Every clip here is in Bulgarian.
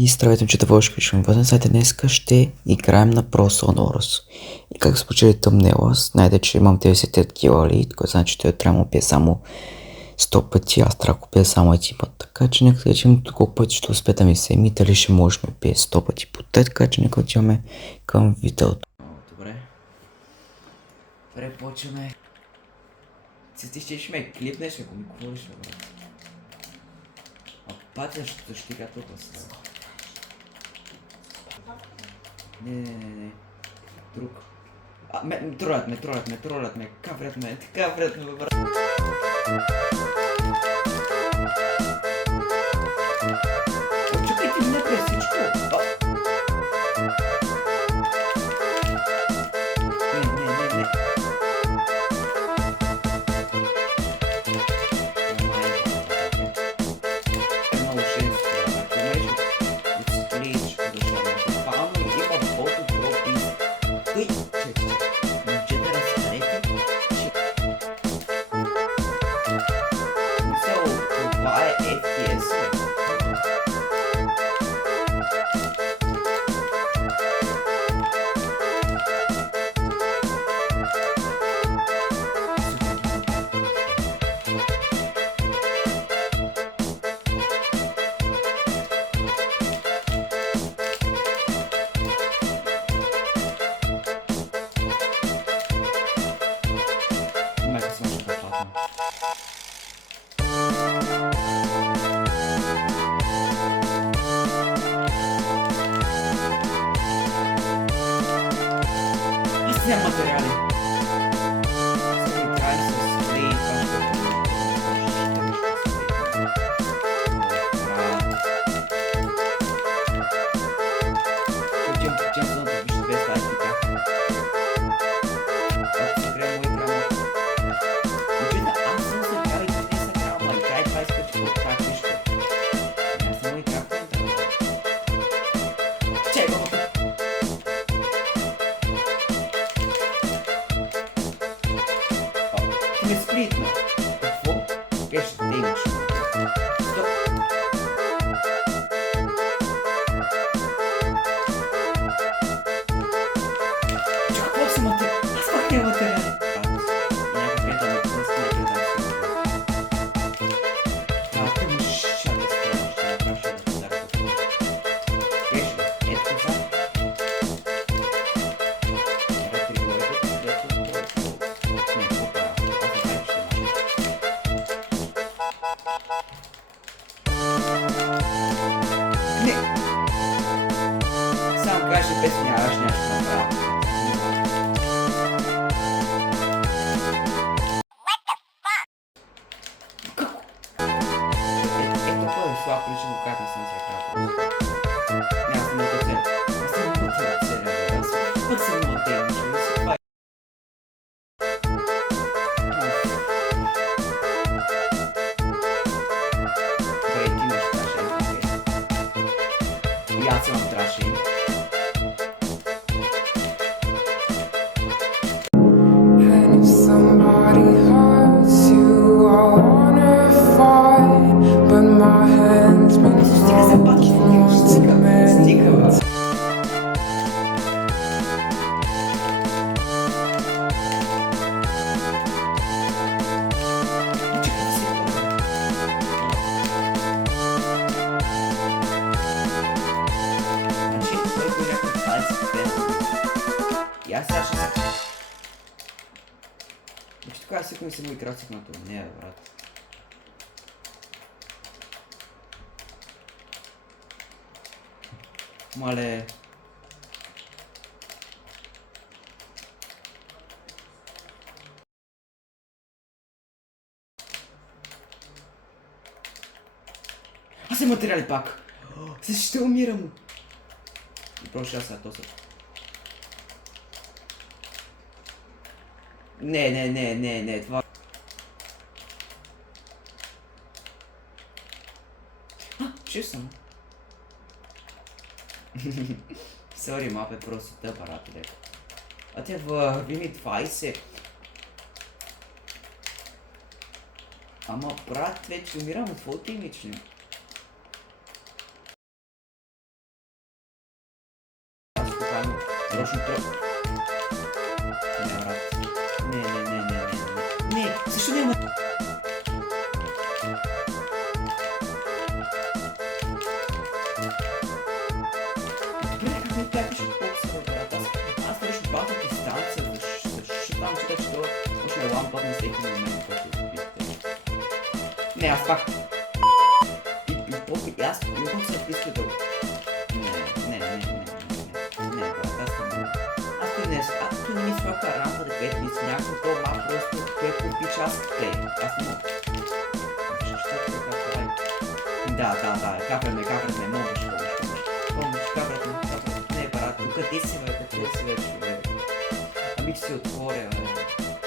И здравейте, момчета, Вълшка, ще ми бъдем сайта. Днеска ще играем на Pro Sonoros. И как спочели Thumbnail, знаете, че имам 90 кила лид, което значи, че той трябва да му пие само 100 пъти, аз трябва да го пия само един път. Така че нека да видим колко пъти ще успее да ми се еми, дали ще може да ми пие 100 пъти по те, така че нека отиваме към видеото. Добре. Добре, почваме. Ти ще ме клипнеш, ако ми говориш, брат. А патя ще тига тук сега. Не. Друг. Тролят ме, каврят ме, брат. Чакайте ми през всичко. Не. Много шенство, ако нещо отсплиш, защото бавно има фото дропи. Чакай. Момчета, разкарете, че... Мисъл, това е FPS. Няма материали. Сега играй с клей, това ще за да вижте без тази така. Ако се играе мой игра. Момчета, аз съм се играл и не се играл, ма играй 20 пъти по това нищо. Аз съм играл в интернет. Чего? Не сплитно. Какво? Къде ще те имаш? Стоп. Че какво са материали? Аз пак няма материали. Някакъв е да ме пръсне, да се изглежда. Те му ще да спрема, ще направя да се даде. Къде ще? Ето това. Не! Само кажеш без нямаш нещо да направя. Какво? Ето това е слаб причина, когато не съм се играл просто. Не, аз съм много цел. Аз съм много цел. Аз съм много цел. Аз имам траши. And if somebody hurts you, I wanna fight, but my hands been cold too many. И аз сега ще се... Значи тогава всеки ми се му играл на това. Не, брат. Мале... Аз съм материали пак! Сега ще умирам! И просто аз сега тоса. Не, това... Ще съм. Сори, мап е просто тъпа, брат. А те върви ми 20. Ама брат, вече умирам от фото имидж. Точно това. Не, брат. Не, защо няма... Добре, как ми тя пише колко са, брат? Аз нещо бавя дистанция, защото там чета, че това може да лампът на всеки момент, който питате. Не, аз пак... И аз любов се писка да... Не, брат, аз не ми срока рампа да пет мисля, някакво то ма просто той купи част тей. Аз не мога. Да, капраме, можеш. Помниш, капраме. Не, брат, къде си, човек? Ами ще се отворя, бе.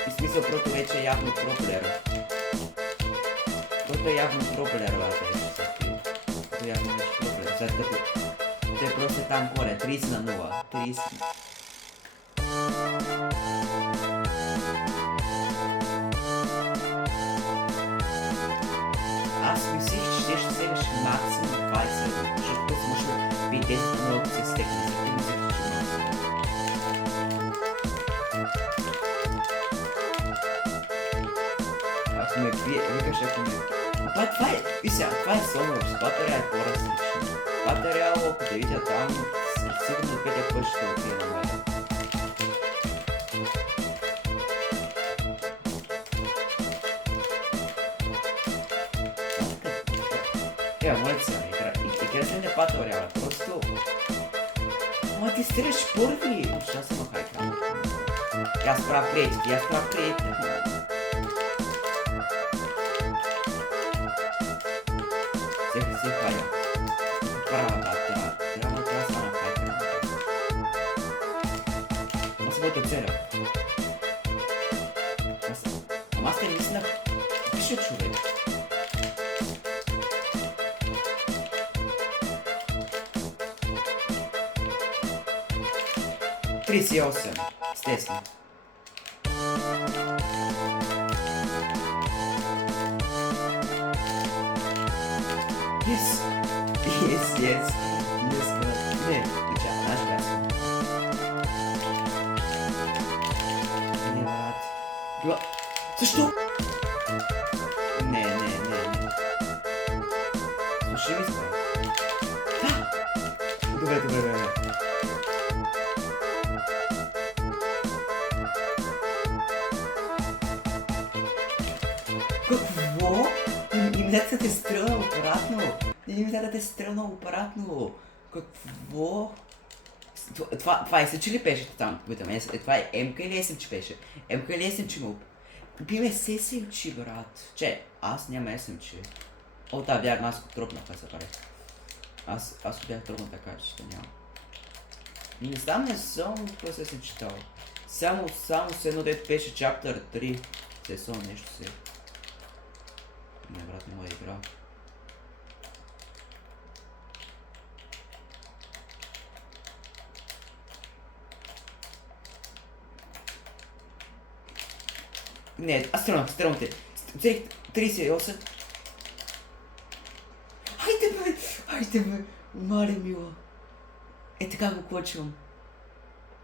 И смисъл, просто вече е явно проблер. Просто е явно проблер, брат, То явно вече проблер. След като той просто е там горе, 30-0. 30. Аз мислих, че ще сегаш максимум 20, защото този може да би 10 много се стекне. Зато мислих, че максимум. Ако ме викаш, ако ме... Това е, това е Sonorous, батерия е по-различно. Батерия, ако те видя там, сигурно петия път ще отида на мен. Моля се, играта не батерия, просто... Ама ти стреляш първи! Ще съм хайка. Аз правя приятел. Се хайка. Права, трябва само хайка. Ама се бъде целя. Ама аз те мисля, пише човек. Естествено. Yes, брат. Не, наш газ. Не, брат. Защо? Не. Слушай ми се. Добре. Какво? Имитацията те стрелна обратно. Какво? Това SMG ли беше там? Това е МК или SMG беше? МК или SMG му? Биме с SMG, брат. Че, аз няма SMG. О, да, бях аз го тропнах, аз се паре. Аз го бях тропнал така, че ще няма. Не знам, не съм какво се читал. Само с едно дето беше Chapter 3. Се нещо се. Не, брат, не мога да игра. Не, аз стрелвам те. 38. Хайде бе, мале мила. Е, така го клъчвам.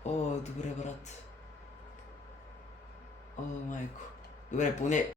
О, добре, брат. О, майко. Добре, поне